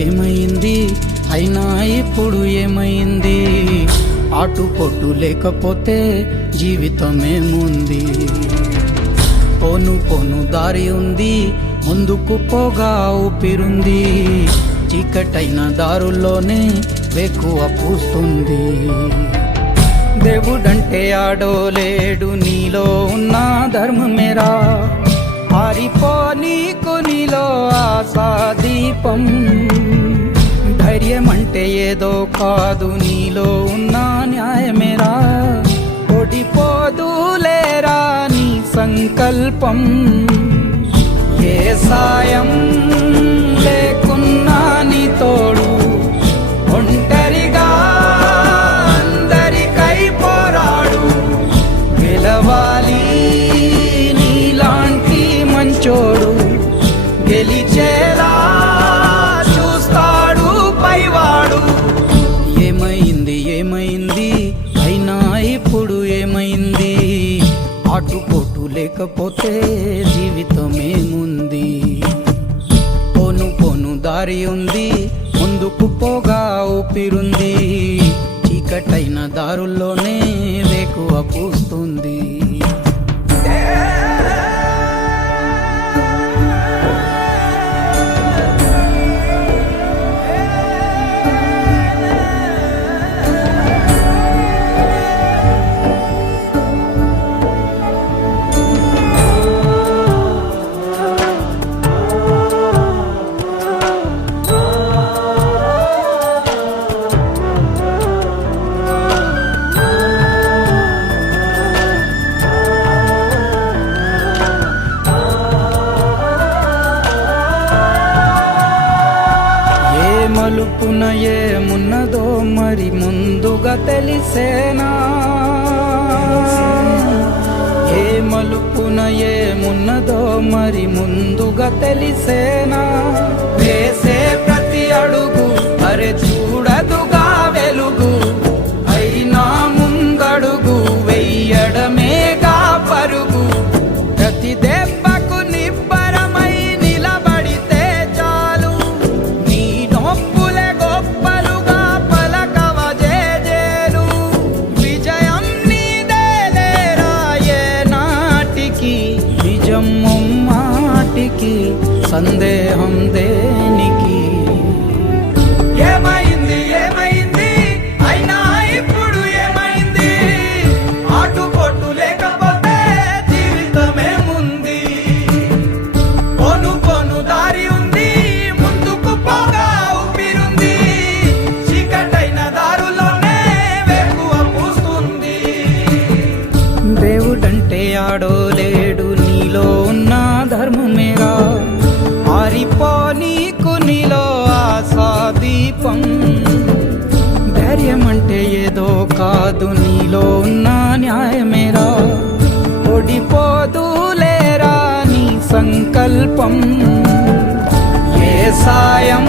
ఏమైంది అయినా ఇప్పుడు ఏమైంది? ఆటుపోటు లేకపోతే జీవితమేముంది? పోను దారి ఉంది, ముందుకు పోగా ఊపిరుంది. చీకటైన దారుల్లోనే వేకువ పూస్తుంది. దేవుడంటే ఆడోలేడు, నీలో ఉన్న ధర్మమేరా. ఆరిపో నీకు నీలో ఆశాదీపం. ధైర్యం అంటే ఏదో కాదు, నీలో ఉన్న న్యాయమేరా. ఓడిపోదులేరా నీ సంకల్పం. ఏ సాయం లేకున్నా నీ తోడు, ఒంటరిగా అందరికై పోరాడు. గెలవాలి నీలాంటి మంచోడు, గెలిచేలా చూస్తాడు పైవాడు. ఏమైంది అయినా ఇప్పుడు ఏమైంది? ఆటుపోటు లేకపోతే జీవితమేముంది? పోను దారి ఉంది, ముందుకు పోగా ఊపిరుంది. చీకటైన దారుల్లోనే వేకువ పూస్తుంది. మలుపున ఏమున్నదో మరి ముందుగా తెలిసేనా? ఏ మలుపున ఏమున్నదో మరి ముందుగా తెలిసేనా? వేసే ప్రతి అడుగు అరే చూడదుగా వెలుగు. అయినా ముందడుగు వెయ్యడమేగా పరుగు. ప్రతి దెబ్బకు నిబ్బరమై నిలబడితే చాలు. నీ నొప్పులే గొప్పలుగా పలకవ జేజేలు. విజయం నీదేలేరా ఏ నాటికి? నిజం మాటికి సందేహం దేనికి? ఏమైంది అయినా ఇప్పుడు ఏమైంది? ఆటుపోటు లేకపోతే జీవితమేముంది? పోను దారి ఉంది, ముందుకు పోగా ఊపిరుంది. చీకటైన దారులోనే వేకువ పూస్తుంది. దేవుడంటే ఆడోలేడు, నీలో ఉన్న ధర్మమేరా. ఆరిపో నీకు నీలో ఆశాదీపం. ధైర్యం అంటే ఏదో కాదు, నీలో ఉన్న న్యాయమేరా. ఓడిపోదులేరా నీ సంకల్పం. ఏ సాయం